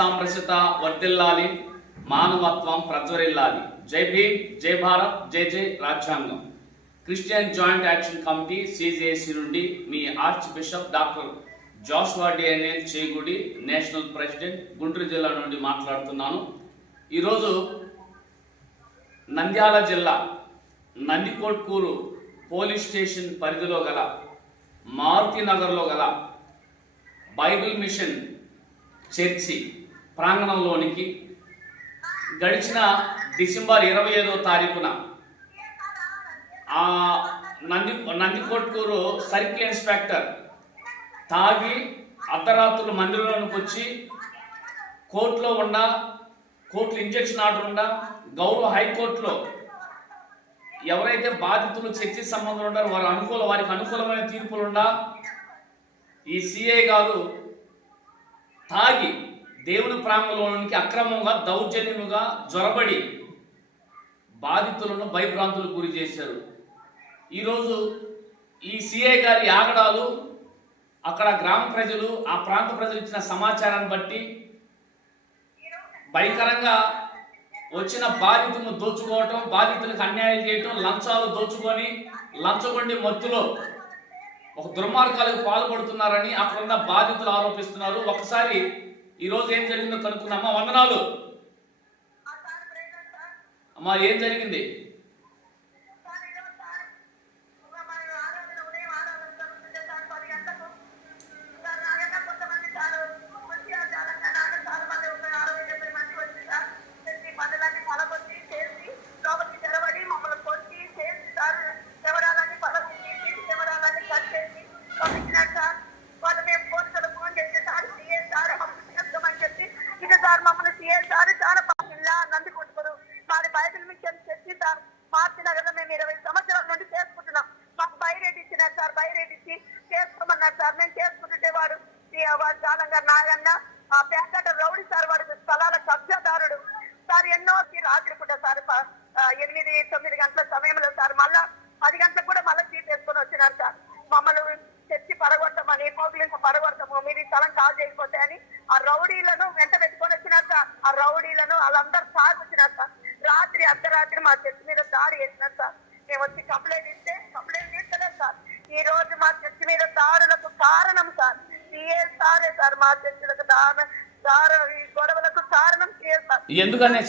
సామరస్యత వర్ధిల్లాలి మానవత్వం ప్రజ్వరిల్లాలి. జై భీమ్ జై భారత్ జై జై రాజ్యాంగం. Christian joint action committee CJC నుండి మీ arch bishop doctor Joshua DNL Chegudi national president Guntur జిల్లా నుండి మాట్లాడుతున్నాను. ఈరోజు నంద్యాల జిల్లా నందికోట్కూరు పోలీస్ స్టేషన్ పరిధిలో గల మారుతి నగర్లో గల బైబిల్ మిషన్ చర్చి ప్రాంగణంలోనికి గడిచిన డిసెంబర్ ఇరవై ఐదో తారీఖున ఆ నంది నందికొట్కూరు సర్కిల్ ఇన్స్పెక్టర్ తాగి అర్ధరాత్రులు మందిరంలోనికి వచ్చి కోర్టులో ఉన్న కోర్టులో ఇంజక్షన్ ఆర్డర్ ఉండ గౌరవ హైకోర్టులో ఎవరైతే బాధితులు చర్చి సంబంధం ఉన్నారో వారి అనుకూల వారికి అనుకూలమైన తీర్పులు ఉండా ఈ సిఐ గారు తాగి దేవుని ప్రేమలోనికి అక్రమంగా దౌర్జన్యముగా జ్వరబడి బాధితులను భయభ్రాంతులు గురి చేశారు. ఈరోజు ఈ సిఐ గారి ఆగడాలు అక్కడ గ్రామ ప్రజలు ఆ ప్రాంత ప్రజలు ఇచ్చిన సమాచారాన్ని బట్టి భయంకరంగా వచ్చిన బాధితులను దోచుకోవటం బాధితులకు అన్యాయం చేయటం లంచాలు దోచుకొని లంచగొండి మత్తులో ఒక దుర్మార్గాలకు పాల్పడుతున్నారని అక్కడ ఉన్న బాధితులు ఆరోపిస్తున్నారు. ఒకసారి ఈరోజు ఏం జరిగిందో కనుక్కున్నామా వందనాలు. అమ్మా ఏం జరిగింది మమ్మల్ని సీఎం సార్ చాలా ఇలా నంది కొట్టుకోరు మాది బైబిల్ మిషన్ చర్చి సార్ మార్చి నగరంలో మేము ఇరవై సంవత్సరాల నుండి చేసుకుంటున్నాం మాకు బైరేట్ ఇచ్చినారు సార్ బైరేట్ ఇచ్చి చేసుకోమన్నారు సార్. మేము చేసుకుంటుంటే వాడు ఈ వాడు నాగన్న ఆ పేకట రౌడీ సార్ వాడు స్థలాల కబ్జాదారుడు. సార్ ఎన్నో రాత్రి పూట సార్ ఎనిమిది తొమ్మిది గంటల సమయంలో సార్ మళ్ళా పది గంటలకు కూడా మళ్ళీ సీట్ వేసుకొని వచ్చినారు సార్ మమ్మల్ని తెచ్చి పడగొట్టమని పోగులింత పడగొట్టము మీరు ఈ స్థలం కాల్ చేయకపోతే అని ఆ రౌడీలను వెంట పెట్టుకొని వచ్చినారు సార్ ఆ రౌడీలను వాళ్ళందరూ సార్ వచ్చినారు సార్ రాత్రి అర్ధరాత్రి మా చర్చి మీద దాడి చేసినారు సార్ మేము వచ్చి కంప్లైంట్ ఇస్తే కంప్లైంట్ తీస్తలేదు సార్ ఈ రోజు మా చర్చి మీద దాడులకు కారణం సార్. సిఏ సారే సార్ మా చర్చిలకు గొడవలకు కారణం ఎందుకని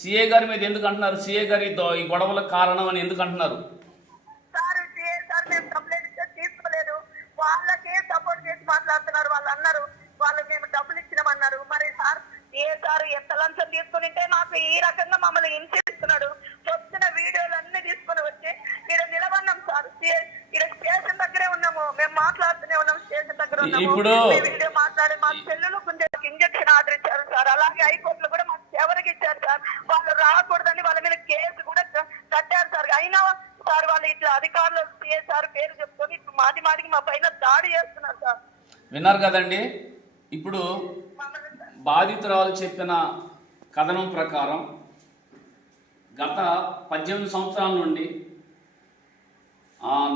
సిఏ గారి మీద ఎందుకు అంటున్నారు? సిఏ గారి ఈ గొడవలకు కారణం అని ఎందుకు అంటున్నారు? సార్ సిఏ సార్ మేము కంప్లైంట్ ఇస్తే తీసుకోలేదు. వాళ్ళకే సపోర్ట్ చేసి మాట్లాడుతున్నారు. వాళ్ళు అన్నారు వాళ్ళు మేము డబ్బులు ఇచ్చినామన్నారు. మరి సార్ సార్ ఎంత లంచం తీసుకునింటే మాకు ఈ రకంగా మమ్మల్ని హింసిస్తున్నాడు. వచ్చిన వీడియోలు అన్ని తీసుకొని వచ్చి ఇక్కడ నిలబడినాం సార్. ఇక్కడ స్టేషన్ దగ్గరే ఉన్నాము. మేము మాట్లాడుతూనే ఉన్నాం స్టేషన్ దగ్గర ఉన్నాము. ఇప్పుడు- వీడియో మాట్లాడి మా సెల్లులు కొంచెం ఇంజక్షన్ ఆర్డర్ ఇచ్చారు సార్. అలాగే హైకోర్టులో కూడా మాకు ఎవరికి ఇచ్చారు సార్. వాళ్ళు రాకూడదని వాళ్ళ మీద కేసు కూడా కట్టారు సార్. అయినా సార్ వాళ్ళు ఇట్లా అధికారులు సార్ పేరు చెప్పుకొని మాటి మాటికి మా పైన దాడి చేస్తున్నారు సార్. విన్నారు కదండి? ఇప్పుడు బాధితురాలు చెప్పిన కథనం ప్రకారం గత పద్దెనిమిది సంవత్సరాల నుండి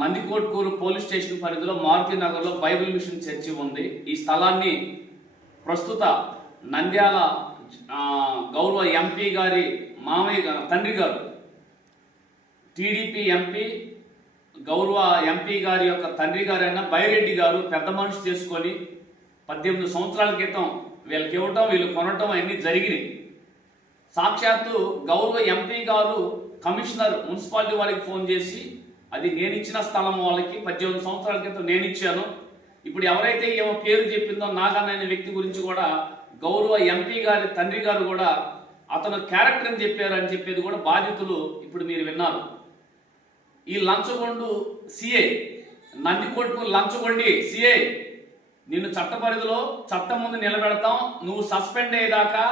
నందికోట్కూరు పోలీస్ స్టేషన్ పరిధిలో మారుతి నగర్లో బైబిల్ మిషన్ చర్చి ఉంది. ఈ స్థలాన్ని ప్రస్తుత నంద్యాల గౌరవ ఎంపీ గారి మామయ్య తండ్రి గారు టీడీపీ ఎంపీ గౌరవ ఎంపీ గారి యొక్క తండ్రి గారైన బైరెడ్డి గారు పెద్ద మనిషి చేసుకొని పద్దెనిమిది సంవత్సరాల క్రితం వీళ్ళకి ఇవ్వటం వీళ్ళు కొనటం అన్నీ జరిగినాయి. సాక్షాత్తు గౌరవ ఎంపీ గారు కమిషనర్ మున్సిపాలిటీ వారికి ఫోన్ చేసి అది నేను ఇచ్చిన స్థలం వాళ్ళకి పద్దెనిమిది సంవత్సరాల క్రితం నేను ఇచ్చాను ఇప్పుడు ఎవరైతే ఏమో పేరు చెప్పిందో నాగన్న అనే వ్యక్తి గురించి కూడా గౌరవ ఎంపీ గారి తండ్రి గారు కూడా అతను క్యారెక్టర్ అని చెప్పారు అని చెప్పేది కూడా బాధితులు ఇప్పుడు మీరు విన్నారు. ఈ లంచగొండు సిఏ నందికొట్టుకు లంచగొండి సిఏ నిన్ను చట్ట పరిధిలో చట్టం ముందు నిలబెడతాం. నువ్వు సస్పెండ్ అయ్యేదాకా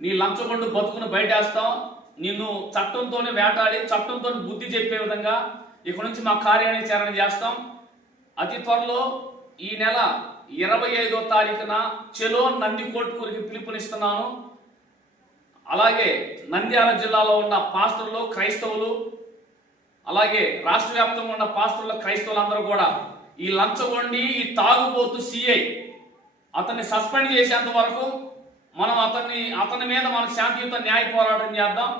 నీ లంచగొండు బతుకును బయటేస్తాం. నిన్ను చట్టంతోనే వేటాడి చట్టంతో బుద్ధి చెప్పే విధంగా ఇక నుంచి మా కార్యాచరణ చేస్తాం. అతి త్వరలో ఈ నెల ఇరవై ఐదో తారీఖున చెలో నందికోట్కూరికి పిలుపునిస్తున్నాను. అలాగే నంద్యాల జిల్లాలో ఉన్న పాస్టర్లు క్రైస్తవులు అలాగే రాష్ట్ర వ్యాప్తంగా ఉన్న పాస్టర్ల క్రైస్తవులందరూ కూడా ఈ లంచగొండి ఈ తాగుబోతు సిఐ. అతన్ని సస్పెండ్ చేసేంత వరకు మనం అతన్ని అతని మీద మనం శాంతియుత న్యాయ పోరాటం చేద్దాం.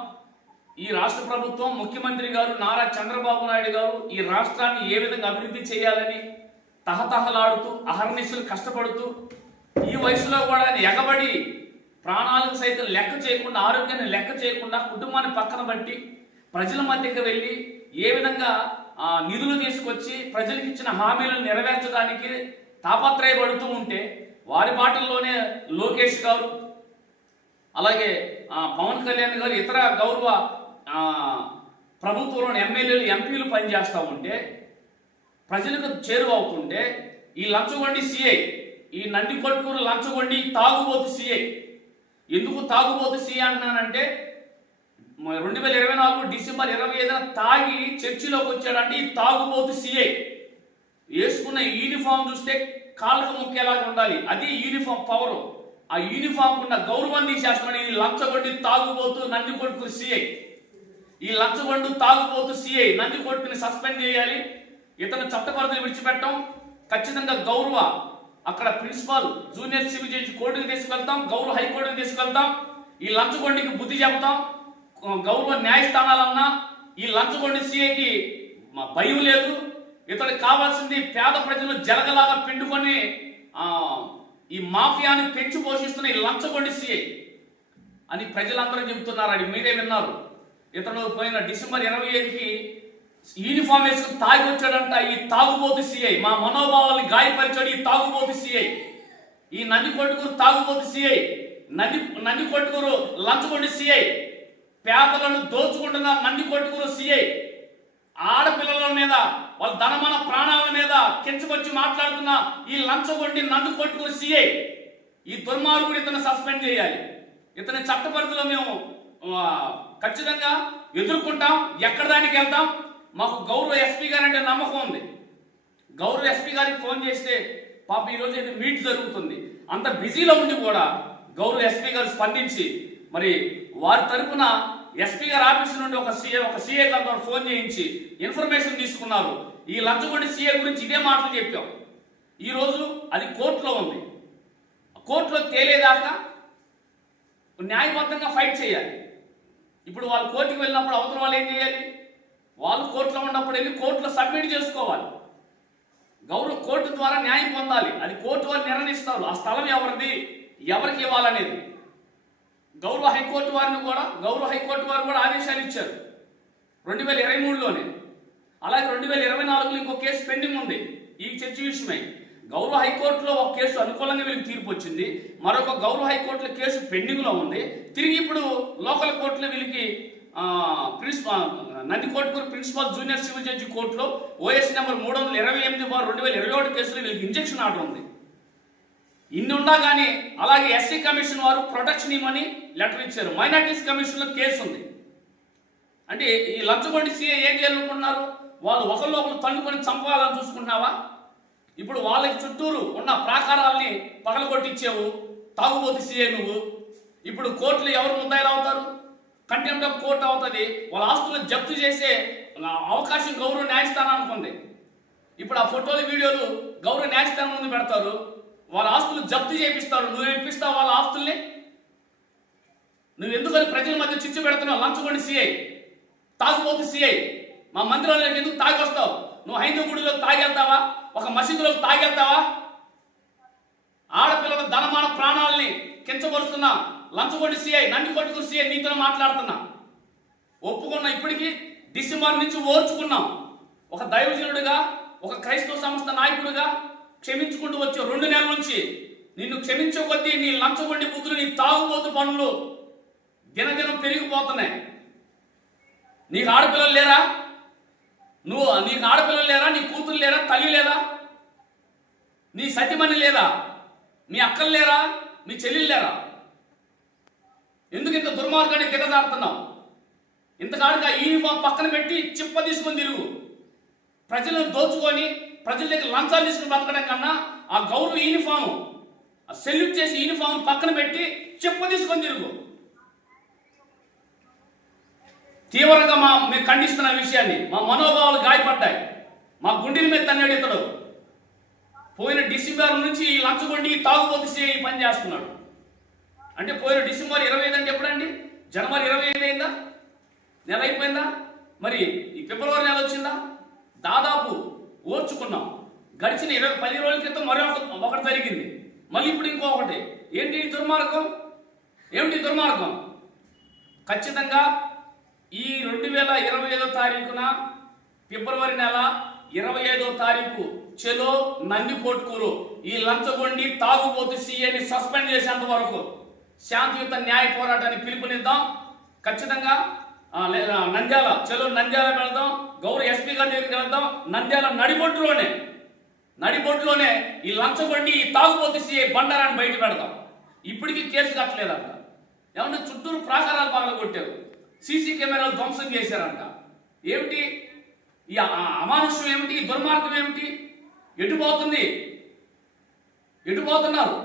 ఈ రాష్ట్ర ప్రభుత్వం ముఖ్యమంత్రి గారు నారా చంద్రబాబు నాయుడు గారు ఈ రాష్ట్రాన్ని ఏ విధంగా అభివృద్ధి చేయాలని తహతహలాడుతూ అహర్నిశలు కష్టపడుతూ ఈ వయసులో కూడా ఎగబడి ప్రాణాలకు సైతం లెక్క చేయకుండా ఆరోగ్యాన్ని లెక్క చేయకుండా కుటుంబాన్ని పక్కన బట్టి ప్రజల మధ్యకి వెళ్ళి ఏ విధంగా నిధులు తీసుకొచ్చి ప్రజలకు ఇచ్చిన హామీలను నెరవేర్చడానికి తాపత్రయపడుతూ ఉంటే వారి మాటల్లోనే లోకేష్ గారు అలాగే పవన్ కళ్యాణ్ గారు ఇతర గౌరవ ప్రభుత్వంలోని ఎమ్మెల్యేలు ఎంపీలు పనిచేస్తూ ఉంటే ప్రజలకు చేరువవుతుంటే ఈ లంచగొండి సిఐ ఈ నంది కొట్టుకుని లంచగొండి తాగుబోతు సిఐ. ఎందుకు తాగుబోతు సిఐ అంటున్నానంటే రెండు వేల ఇరవై నాలుగు డిసెంబర్ ఇరవై ఐదున తాగి చర్చిలోకి వచ్చాడంటే ఈ తాగుబోతు సిఐ వేసుకున్న యూనిఫామ్ చూస్తే కాళ్ళకు ముక్కేలాగా ఉండాలి. అది యూనిఫామ్ పవర్. ఆ యూనిఫామ్ ఉన్న గౌరవాన్ని తీసేస్తున్నాడు ఈ లంచగొండి తాగుబోతు నంది కొట్టుకు సిఐ ఈ లంచగొండు తాగుబోతు సిఐ నంది కొడుకుని సస్పెండ్ చేయాలి. ఇతను చట్టపరిధిని విడిచిపెట్టడం ఖచ్చితంగా గౌరవ. అక్కడ ప్రిన్సిపాల్ జూనియర్ సివిల్ జడ్జి కోర్టుకు తీసుకెళ్తాం గౌరవ హైకోర్టుకు తీసుకెళ్తాం. ఈ లంచగొండికి బుద్ధి చెబుతాం గౌరవ న్యాయస్థానాలన్నా ఈ లంచగొండి సిఐకి భయం లేదు. ఇతడికి కావాల్సింది పేద ప్రజలు జలగలాగా పిండుకొని ఈ మాఫియాని పెంచి పోషిస్తున్న ఈ లంచగొండి సిఐ అని ప్రజలందరూ చెబుతున్నారు అది మీరే విన్నారు. ఇతడు పోయిన డిసెంబర్ ఇరవై ఐదుకి యూనిఫామ్ వేసుకుని తాగి వచ్చాడంట ఈ తాగుబోతు సిఐ మా మనోభావాల్ని గాయపరిచాడు ఈ తాగుబోతు సిఐ ఈ నంది కొట్టుకూరు తాగుబోతు సిఐ నంది నంది కొట్టుకూరు లంచగొండి సిఐ పేదలను దోచుకుంటున్న మండి కొట్టుకూరు సీఐ ఆడపిల్లల మీద వాళ్ళ ధనమన ప్రాణాల మీద కించకొచ్చి మాట్లాడుతున్న ఈ లంచగొట్టి నందు కొట్టుకుని సీఐ ఈ దుర్మార్గుడు ఇతను సస్పెండ్ చేయాలి. ఇతని చట్ట పరిధిలో మేము ఖచ్చితంగా ఎదుర్కొంటాం ఎక్కడ దానికి వెళ్తాం మాకు గౌరవ ఎస్పీ గారు అంటే నమ్మకం ఉంది. గౌరవ ఎస్పీ గారికి ఫోన్ చేస్తే పాప ఈరోజు అయితే మీట్ జరుగుతుంది. అంత బిజీలో ఉండి కూడా గౌరవ ఎస్పీ గారు స్పందించి మరి వారి తరపున ఎస్పీ గారి ఆఫీస్ నుండి ఒక సీఏ ఒక సీఏ గారితో ఫోన్ చేయించి ఇన్ఫర్మేషన్ తీసుకున్నారు. ఈ లంచగొండి సీఏ గురించి ఇదే మాటలు చెప్పాం. ఈరోజు అది కోర్టులో ఉంది. కోర్టులో తేలేదాకా న్యాయబద్ధంగా ఫైట్ చేయాలి. ఇప్పుడు వాళ్ళు కోర్టుకు వెళ్ళినప్పుడు అవతల వాళ్ళు ఏం చేయాలి? వాళ్ళు కోర్టులో ఉన్నప్పుడు వెళ్ళి కోర్టులో సబ్మిట్ చేసుకోవాలి. గౌరవ కోర్టు ద్వారా న్యాయం పొందాలి. అది కోర్టు వాళ్ళు నిర్ణయిస్తారు. ఆ స్థలం ఎవరిది? ఎవరికి ఇవ్వాలనేది. గౌరవ హైకోర్టు వారిని కూడా గౌరవ హైకోర్టు వారు కూడా ఆదేశాలు ఇచ్చారు. రెండు వేల ఇరవై మూడులోనే. అలాగే రెండు వేల ఇరవై నాలుగులో ఇంకో కేసు పెండింగ్ ఉంది. ఈ చర్చ విషయమై. గౌరవ హైకోర్టులో ఒక కేసు అనుకూలంగా వీళ్ళకి తీర్పు వచ్చింది. మరొక గౌరవ హైకోర్టులో కేసు పెండింగ్లో ఉంది. తిరిగి ఇప్పుడు లోకల్ కోర్టులో వీళ్ళకి principal principal Nandi court principal junior civil judge కోర్టులో ఓఎస్ నెంబర్ మూడు వందల ఇరవై ఎనిమిది బార్ రెండు వేల ఇరవై ఒకటి కేసులో వీళ్ళకి ఇంజెక్షన్ ఆర్డర్ ఉంది. ఇన్ని ఉండగానే కానీ అలాగే ఎస్సీ కమిషన్ వారు ప్రొటెక్షన్ ఇవ్వని లెటర్ ఇచ్చారు. మైనార్టీస్ కమిషన్లో కేసు ఉంది. అంటే ఈ లంచగొండి సీఏ ఏం చేయాలనుకుంటున్నారు? వాళ్ళు ఒకళ్ళు ఒకరు తండుకొని చంపాలని చూసుకుంటున్నావా? ఇప్పుడు వాళ్ళకి చుట్టూరు ఉన్న ప్రాకారాల్ని పగలగొట్టించావు తాగుబోతు సీఏ నువ్వు. ఇప్పుడు కోర్టులు ఎవరు ముద్దాయిలు అవుతారు? కంటెంప్ట్ ఆఫ్ కోర్టు అవుతుంది. వాళ్ళ ఆస్తులను జప్తు చేసే అవకాశం గౌరవ న్యాయస్థానానికి ఉంది ఇప్పుడు ఆ ఫోటోలు వీడియోలు గౌరవ న్యాయస్థానం ముందు పెడతారు. వాళ్ళ ఆస్తులు జప్తు చేపిస్తారు. నువ్వు ఇప్పిస్తావు వాళ్ళ ఆస్తుల్ని? నువ్వు ఎందుకని ప్రజల మధ్య చిచ్చు పెడుతున్నావు? లంచగొండి సిఐ. తాగుబోతు సిఐ. మా మందిరంలోకి ఎందుకు తాగి వస్తావు నువ్వు హైందవ గుడిలో తాగెళ్తావా? ఒక మసీదులోకి తాగెళ్తావా? ఆడపిల్లల ధనమాన ప్రాణాలని కించపరుస్తున్నా. లంచగొండి సిఐ. నండి కొట్టుకు సిఐ నీతో మాట్లాడుతున్నా. ఒప్పుకున్నా ఇప్పటికీ డిసెంబర్ నుంచి ఓర్చుకున్నాం. ఒక దైవజనుడిగా ఒక క్రైస్తవ సంస్థ నాయకుడిగా క్షమించుకుంటూ వచ్చే రెండు నెలల నుంచి నిన్ను క్షమించే కొద్దీ నీ లంచగొండి బుద్ధులు నీ తాగుబోతు పనులు దినదినం పెరిగిపోతున్నాయి. నీకు ఆడపిల్లలు లేరా? నువ్వు నీకు ఆడపిల్లలు లేరా? నీ కూతురు లేరా? తల్లి లేదా? నీ సతిమణి లేదా? మీ అక్కలు లేరా? మీ చెల్లెలు లేరా? ఎందుకు ఇంత దుర్మార్గాన్ని దిగజారుతున్నావు ఇంతకాడుగా యూనిఫామ్ పక్కన పెట్టి చిప్ప తీసుకొని తిరుగు. ప్రజలను దోచుకొని ప్రజల దగ్గర లంచాలు తీసుకుని బ్రతకడం కన్నా ఆ గౌరవ యూనిఫామ్ ఆ సెల్యూట్ చేసి యూనిఫామ్ పక్కన పెట్టి చిప్ప తీసుకొని తిరుగు. తీవ్రంగా మా మేము ఖండిస్తున్న విషయాన్ని మా మనోభావాలు గాయపడ్డాయి. మా గుండెల మీద తన్నాడు ఇతడు పోయిన డిసెంబర్ నుంచి ఈ లంచగొండి తాగుబోతు ఈ పని చేస్తున్నాడు. అంటే పోయిన డిసెంబర్ ఇరవై ఐదు అంటే ఎప్పుడండి? జనవరి ఇరవై ఐదు అయిందా? నెల అయిపోయిందా? మరి ఈ ఫిబ్రవరి నెల వచ్చిందా? దాదాపు ఓర్చుకున్నాం. గడిచిన ఇరవై పది రోజుల క్రితం మరో ఒకటి జరిగింది. మళ్ళీ ఇప్పుడు ఇంకొకటి ఏంటి దుర్మార్గం? ఏమిటి దుర్మార్గం? ఖచ్చితంగా ఈ రెండు వేల ఇరవై ఐదో తారీఖున ఫిబ్రవరి నెల ఇరవై ఐదో తారీఖు చెలో నంది కొట్టుకూరు ఈ లంచగొండి తాగుబోతు సీఏని సస్పెండ్ చేసేంత వరకు శాంతియుత న్యాయ పోరాటాన్ని పిలుపునిద్దాం. ఖచ్చితంగా లేదా నంద్యాల చెలో నంద్యాల వెళ్దాం. గౌరవ ఎస్పీ గారి దగ్గరికి వెళ్దాం. నంద్యాల నడిబొడ్డులోనే నడిబొడ్డులోనే ఈ లంచగొండి ఈ తాగుబోతు సీఏ బండారాన్ని బయట పెడదాం. ఇప్పటికీ కేసు కట్టలేదంట. ఏమన్నా చుట్టూరు ప్రాకారాలు పగల కొట్టారు సీసీ కెమెరాలు ధ్వంసం చేశారంట. ఏమిటి? ఈ అమానుష్యం ఏమిటి? ఈ దుర్మార్గం ఏమిటి? ఎటు పోతుంది? ఎటు పోతున్నారు?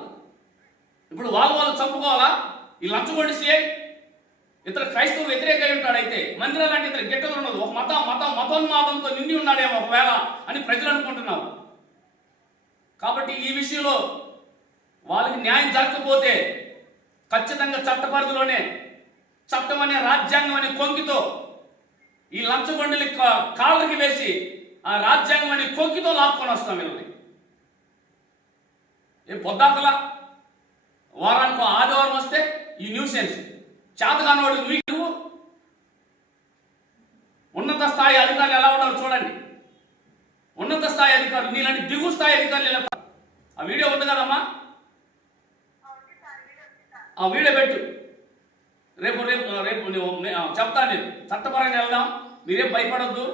ఇప్పుడు వాళ్ళు వాళ్ళు చంపుకోవాలా? ఈ లంచగొండి సిఐ? ఇతర క్రైస్తవ వ్యతిరేక ఉంటాడైతే మందిరం లాంటి ఇతర గిట్టలు ఉన్నది. ఒక మతం మతం మతోన్మాదంతో నిండి ఉన్నాడేమో ఒకవేళ అని ప్రజలు అనుకుంటున్నారు. కాబట్టి ఈ విషయంలో వాళ్ళకి న్యాయం జరగకపోతే ఖచ్చితంగా చట్ట పరిధిలోనే చట్టం అనే రాజ్యాంగం అనే కొంకితో ఈ లంచగొండలి కాళ్ళకి వేసి ఆ రాజ్యాంగం అనే కొంకితో లాక్కొని వస్తాం వీళ్ళని. ఏ పొద్దాకల వారానికి ఆదివారం వస్తే ఈ న్యూసెన్స్. చేతగానోడు నువ్వు ఉన్నత స్థాయి అధికారులు ఎలా ఉన్నారో చూడండి. ఉన్నత స్థాయి అధికారులు నీలాంటి దిగు స్థాయి అధికారులు ఎలా ఆ వీడియో ఉంది కదమ్మా? ఆ వీడియో పెట్టు. రేపు రేపు రేపు చెప్తాను నేను. చట్టపరంగా వెళ్దాం. మీరేం భయపడద్దు.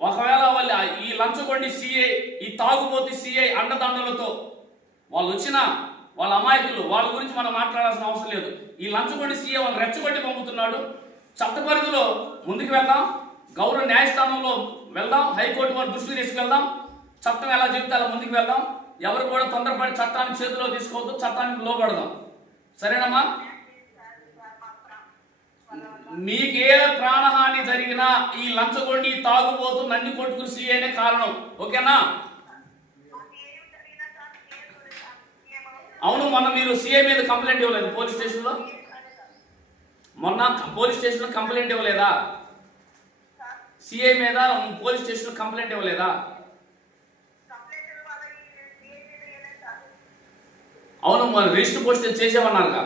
ఒకవేళ వాళ్ళు ఈ లంచగొండి సిఐ ఈ తాగుబోతి సిఐ అండదండలతో వాళ్ళు వచ్చిన వాళ్ళ అమాయకులు వాళ్ళ గురించి మనం మాట్లాడాల్సిన అవసరం లేదు. ఈ లంచగొండి సీఏ వాళ్ళు రెచ్చగొట్టి పంపుతున్నాడు. చట్ట పరిధిలో ముందుకు వెళ్దాం. గౌరవ న్యాయస్థానంలో వెళ్దాం. హైకోర్టు వారి దృష్టికి తీసుకెళ్దాం. చట్టం ఎలా చెప్తే అలా ముందుకు వెళ్దాం. ఎవరు కూడా తొందరపడి చట్టాన్ని చేతిలో తీసుకోవద్దు చట్టానికి లోపడదాం సరేనమ్మా? మీకే ప్రాణహాని జరిగినా ఈ లంచగొండి తాగుబోతు నన్ను కొట్టుకుని సీఏనే కారణం. ఓకేనా? అవును మొన్న మీరు సీఏ మీద కంప్లైంట్ ఇవ్వలేదు. పోలీస్ స్టేషన్లో? మొన్న పోలీస్ స్టేషన్లో కంప్లైంట్ ఇవ్వలేదా? సిఐ మీద పోలీస్ స్టేషన్లో కంప్లైంట్ ఇవ్వలేదా? అవును మన రిజిస్టర్ పోస్ట్ చేసేమన్నారుగా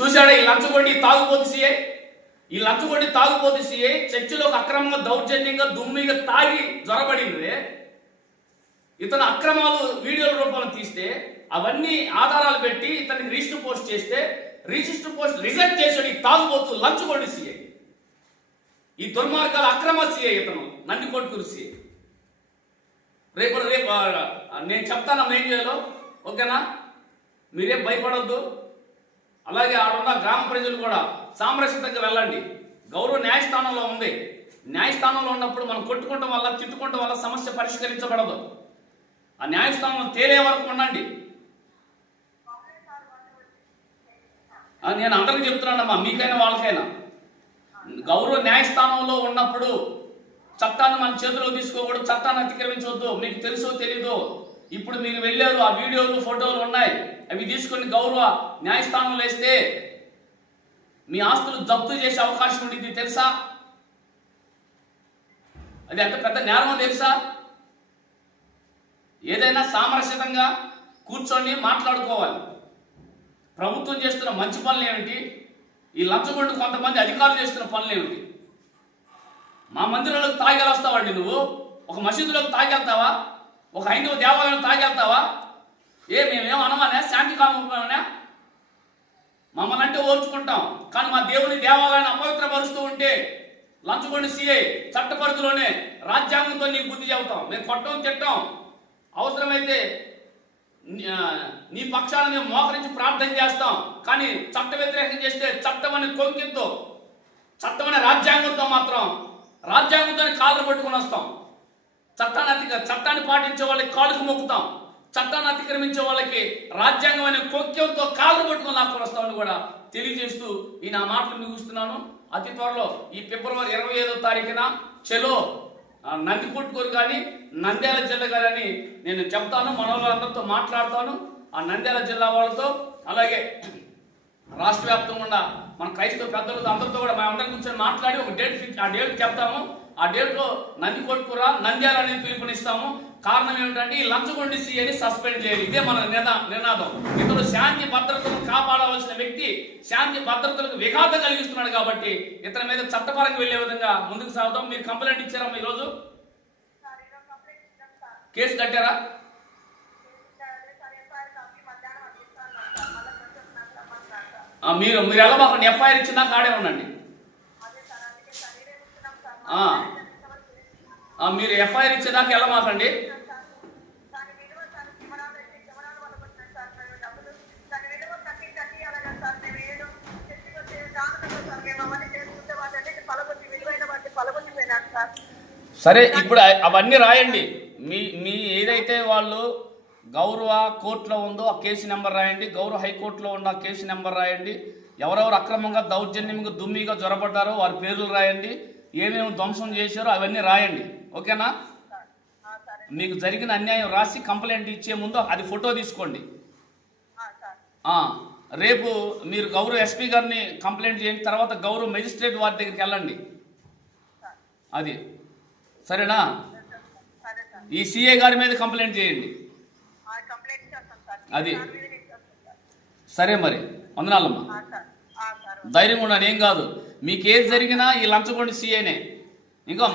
చూశాడా? ఈ లంచగొండి తాగుబోతు సీఏ. ఈ లంచగొండి తాగుబోతు సీఏ. చర్చిలోకి అక్రమంగా దౌర్జన్యంగా దుమ్మిగా తాగి జ్వరబడింది ఇతను అక్రమాలు వీడియోల రూపంలో తీస్తే అవన్నీ ఆధారాలు పెట్టి ఇతన్ని రిజిస్టర్ పోస్ట్ చేస్తే రిజిస్టర్ పోస్ట్ రిజెక్ట్ చేశాడు ఈ తాగుబోతు లంచగొండి సీఏ. ఈ దుర్మార్గాల అక్రమ సీఏ ఇతను నందికొట్కూరు సీఏ. రేపు రేపు నేను చెప్తాను ఏం చేయాలో ఓకేనా? మీరేం భయపడొద్దు. అలాగే ఆడున్న గ్రామ ప్రజలు కూడా సామరస్యతగా వెళ్ళండి. గౌరవ న్యాయస్థానంలో ఉంది. న్యాయస్థానంలో ఉన్నప్పుడు మనం కొట్టుకోవటం వల్ల తిట్టుకోవటం వల్ల సమస్య పరిష్కరించబడదు. ఆ న్యాయస్థానం తేలే వరకు ఉండండి. నేను అందరికీ చెప్తున్నానమ్మా మీకైనా వాళ్ళకైనా. గౌరవ న్యాయస్థానంలో ఉన్నప్పుడు చట్టాన్ని మన చేతిలో తీసుకోకూడదు చట్టాన్ని అతిక్రమించవద్దు. మీకు తెలుసో తెలీదో ఇప్పుడు మీరు వెళ్ళారు ఆ వీడియోలు ఫోటోలు ఉన్నాయి. అవి తీసుకొని గౌరవ న్యాయస్థానంలో వేస్తే మీ ఆస్తులు జప్తు చేసే అవకాశం ఉండింది తెలుసా? అది ఎంత పెద్ద నేరమో తెలుసా? ఏదైనా సామరస్యతంగా కూర్చొని మాట్లాడుకోవాలి. ప్రభుత్వం చేస్తున్న మంచి పనులు ఏమిటి? ఈ లంచగొండు కొంతమంది అధికారులు చేస్తున్న పనులు ఏమిటి? మా మందిరంలోకి తాగెళ్ళొస్తావండి నువ్వు? ఒక మసీదులోకి తాగెళ్తావా? ఒక హైందవ దేవాలయం తాగేస్తావా ఏ మేమేం అనమానే? శాంతి కామనే మమ్మల్ని అంటే ఓర్చుకుంటాం. కానీ మా దేవుని దేవాలయాన్ని అపవిత్రపరుస్తూ ఉంటే లంచుకొని సీఏ చట్ట పరిధిలోనే రాజ్యాంగంతో నీకు బుద్ధి చెబుతాం. మేము కొట్టం తిట్టాం. అవసరమైతే నీ- పక్షాలను మేము మోకరించి ప్రార్థన చేస్తాం. కానీ చట్ట వ్యతిరేకం చేస్తే చట్టం అనే కొంకితో చట్టం అనే రాజ్యాంగంతో మాత్రం రాజ్యాంగంతో కాళ్ళు పట్టుకొని వస్తాం. చట్టాన్ని అతి చట్టాన్ని పాటించే వాళ్ళకి కాలుకు మొక్కుతాం. చట్టాన్ని అతిక్రమించే వాళ్ళకి రాజ్యాంగం అనే కొక్యంతో కాళ్ళు పట్టుకొని నాకు వస్తామని కూడా తెలియజేస్తూ ఈ నా మాటలు ముగిస్తున్నాను. అతి త్వరలో ఈ ఫిబ్రవరి ఇరవై ఐదో తారీఖున చెలో నంది కొట్టుకోరు కానీ నంద్యాల జిల్లా కానీ నేను చెప్తాను. మన వాళ్ళందరితో మాట్లాడతాను. ఆ నంద్యాల జిల్లా వాళ్ళతో అలాగే రాష్ట్ర వ్యాప్తంగా ఉన్న మన క్రైస్తవ పెద్దలతో అందరితో కూడా మా అందరం కూర్చొని మాట్లాడి ఒక డేట్ ఫిక్స్ ఆ డేట్ చెప్తాము. ఆ డేట్లో నంది కొట్టుకురా నంద్యాల అనేది పిలుపునిస్తాము. కారణం ఏమిటంటే ఈ లంచగొండి సీఏని సస్పెండ్ చేయాలి ఇదే మన నినా నినాదం. ఇతడు శాంతి భద్రతలను కాపాడవలసిన వ్యక్తి శాంతి భద్రతలకు విఘాతం కలిగిస్తున్నాడు కాబట్టి ఇతని మీద చట్టపరంగా వెళ్ళే విధంగా ముందుకు సాగుతాం మీరు కంప్లైంట్ ఇచ్చారమ్మా ఈరోజు? కేసు కట్టారా? మీరు మీరు ఎఫ్ఐఆర్ మాకు ఎఫ్ఐఆర్ అందిస్తాను సార్ ఉండండి. మీరు ఎఫ్ఐఆర్ ఇచ్చేదాకా వెళ్ళమాకండి. సరే ఇప్పుడు అవన్నీ రాయండి. మీ మీ ఏదైతే వాళ్ళు గౌరవ కోర్టులో ఉందో ఆ కేసు నెంబర్ రాయండి. గౌరవ హైకోర్టులో ఉన్న కేసు నెంబర్ రాయండి. ఎవరెవరు అక్రమంగా దౌర్జన్యంగా దుమ్మిగా జ్వరపడ్డారో వారి పేర్లు రాయండి. ఏమేమి ధ్వంసం చేశారో అవన్నీ రాయండి. ఓకేనా? మీకు జరిగిన అన్యాయం రాసి కంప్లైంట్ ఇచ్చే ముందు అది ఫోటో తీసుకోండి. రేపు మీరు గౌరవ ఎస్పీ గారిని కంప్లైంట్ చేయండి తర్వాత గౌరవ మెజిస్ట్రేట్ వారి దగ్గరికి వెళ్ళండి. అది. సరేనా? సరే సార్. ఈ సిఏ గారి మీద కంప్లైంట్ చేయండి. అది. సార్ మరి. వందనాలమ్మా. ధైర్యంగా ఉన్నాను ఏం కాదు. మీకేది జరిగినా ఈ లంచగొండి సీఏనే ఇంకా